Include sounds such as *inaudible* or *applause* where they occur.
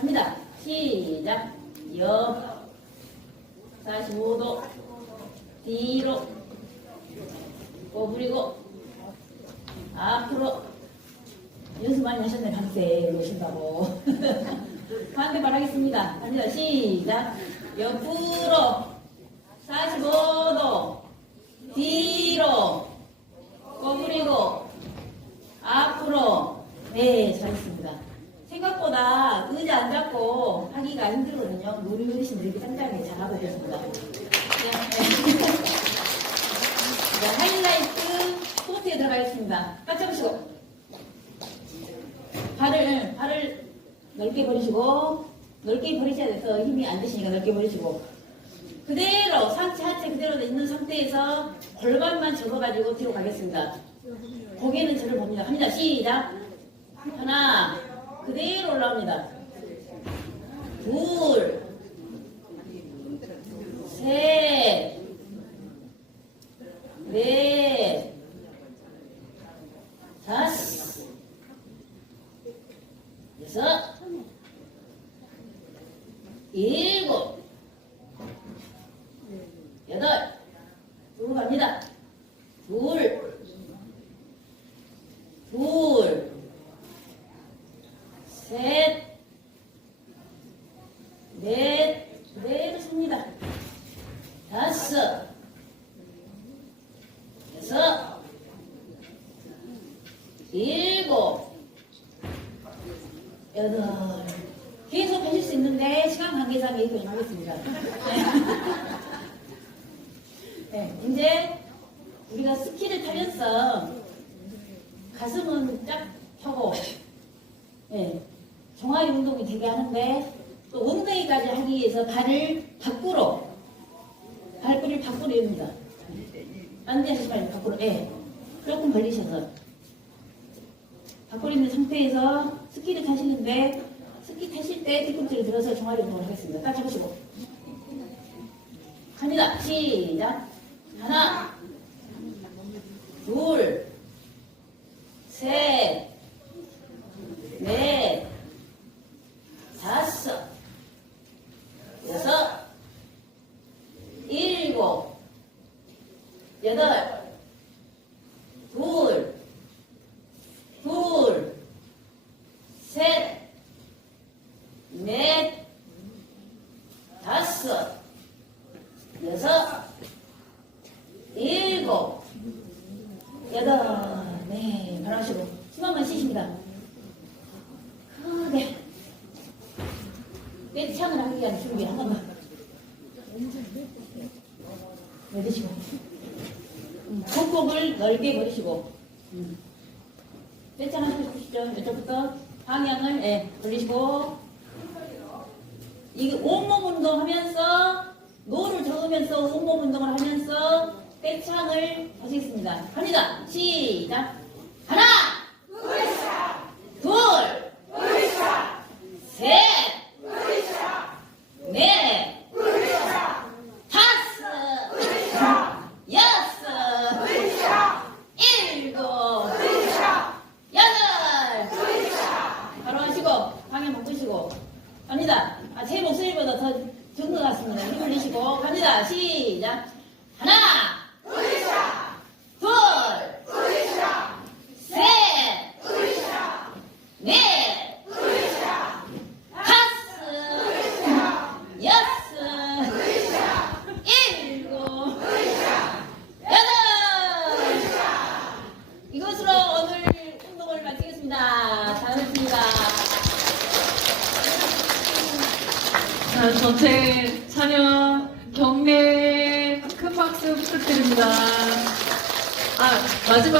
갑니다. 시작. 옆 45도. 뒤로. 꼬부리고. 앞으로. 연습 많이 하셨네 밤새. 오신다고. *laughs* 반대말 하겠습니다. 갑니다. 시작. 옆으로. 45도. 뒤로. 꼬부리고 앞으로 네 잘했습니다. 생각보다 의자 안 잡고 하기가 힘들거든요. 우리 어르신들 이렇게 짱짱하게 잘하고 계십니다. 네. *laughs* 자, 하이라이트 포트에 들어가겠습니다. 꽉 잡으시고 발을 발을 넓게 버리시고 넓게 버리셔야 돼서 힘이 안 드시니까 넓게 버리시고 그대로 상체 하체 그대로 있는 상태에서 골반만 접어가지고 뒤로 가겠습니다. 고개는 저를 봅니다. 갑니다. 시작. 하나, 그대로 올라옵니다. 둘, 셋, 넷, 다섯, 여섯, 일곱, 여덟, 둘 갑니다. 둘, 둘, 셋, 넷, 그대로 씁니다. 다섯, 여섯, 일곱, 여덟. 계속 하실 수 있는데 시간 관계상 여기까지 하겠습니다. 네, 이제 우리가 스키를 타면서 가슴은 쫙 펴고, 예, 종아리 운동이 되게 하는데, 또 엉덩이까지 하기 위해서 발을 밖으로, 발꼬리를 밖으로. 딴데 하지 말고 밖으로, 예, 조금 벌리셔서. 밖으로 있는 상태에서 스키를 타시는데, 스키 타실 때 뒤꿈치를 들어서 종아리 운동을 하겠습니다. 딱 잡으시고. 갑니다. 시작. 하나, 둘, 셋, 넷, 다섯, 여섯, 일곱, 여덟, 둘, 둘, 셋, 넷, 다섯, 여섯, 일곱, 여덟, 네, 바라시고 숨한번 쉬십니다. 크게 떼창을 하기 위한 준비 한 번만. 내드시고 음, 손목을 넓게 버리시고 음. 떼창 하시고 싶으시죠? 이쪽부터 방향을 예, 돌리시고 이게 온몸 운동하면서 노를 저으면서 온몸 운동을 하면서 떼창을 하시겠습니다. 갑니다. 시작. 하나, 둘, 셋, 넷, 다섯, 여섯, 일곱, 여덟. 바로 하시고 방향 바꾸시고 갑니다. 아, 제 목소리보다 더 좋은 것 같습니다. 힘을 내시고 갑니다. 시작. 하나, 둘, 셋, 넷, 다섯, 여섯, 일곱, 여덟. 이것으로 오늘 운동을 마치겠습니다. 자, 전체 참여 경례 큰 박수 부탁드립니다. 아, 마지막